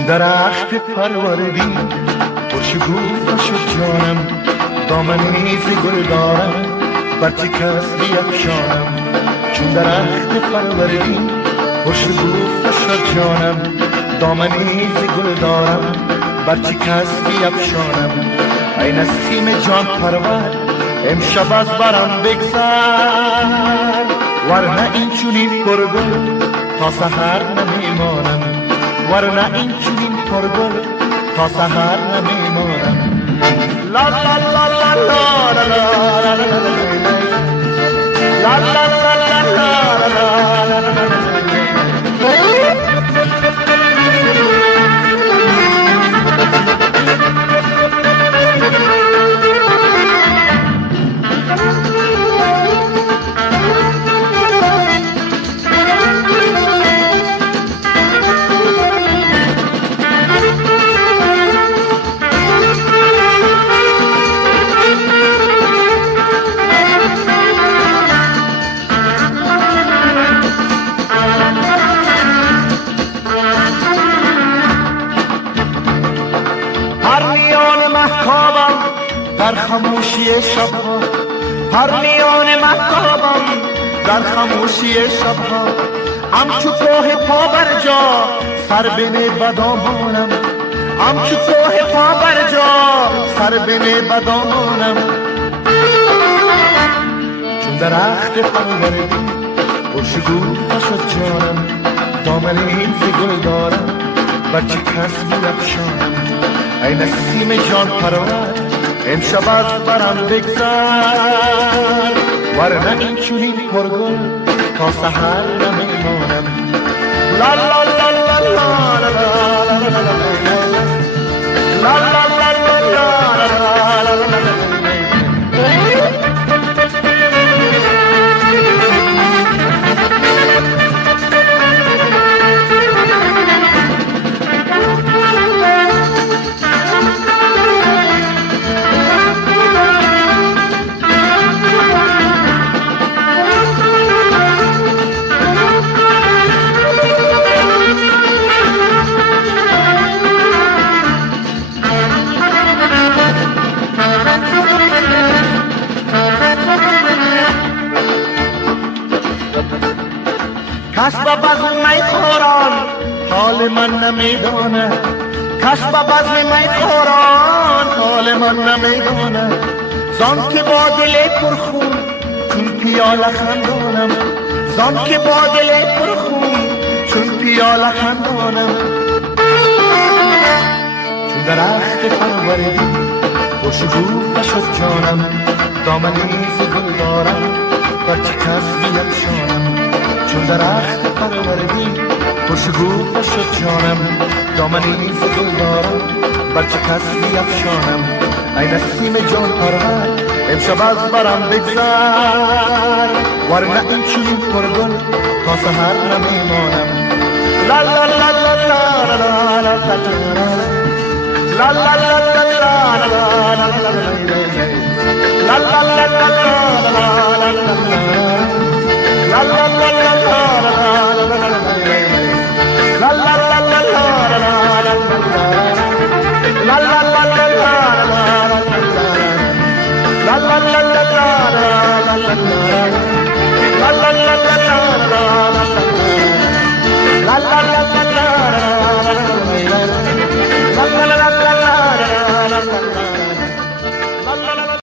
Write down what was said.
چون درخت پروردی خوشگو شد جانم، دامنی ز گل دارم برچه کس بیفشانم. چون درخت پروردی خوشگو شد جانم، دامنی ز گل دارم برچه کس بیفشانم. ای نسیم جان پرور امشب از برم بگذر، ورنه این چونین پرگل تا سحر نمیمانم، ورنه این چونین پرگل تا سحر نمیمانم. لا لا لا لا لا لا لا لا لا لا لا لا. در خاموشی شبها، هر میان مهتابم در خاموشی شبها، همچو کوه پا بر جا سر بنه بدامانم، همچو کوه پا بر جا سر بنه بدامانم. چون درخت پروردی خوشگو شد جانم، دامنی ز گل دارم برچه کس بیفشانم. ای نسیم جان پرور امشب از برم بگذر، ورنه این چونین پرگل تا سحر نمیمانم. لا لا لا لا لا لا لا لا لا لا لا لا. کس با بزم می خوران حال من نمیدانه، کس با بزم می خوران حال من نمیدانه. زان که با دل پرخون چون پیاله خندانم، زان که با دل پرخون چون پیاله خندانم. چون درخت پروردی خوشگو شد جانم، دامنی ز گل دارم برچه کس بیفشانم. چون درخت پروردی خوشگو شد جانم، دامنی ز گل دارم برچه کس بیفشانم. ای نسیم جان پرور امشب از برم بگذر، ورنه این چونین پرگل تا سحر نمیمانم. لا لا لا لا لا لا لا لا لا لا لا لا لا لا.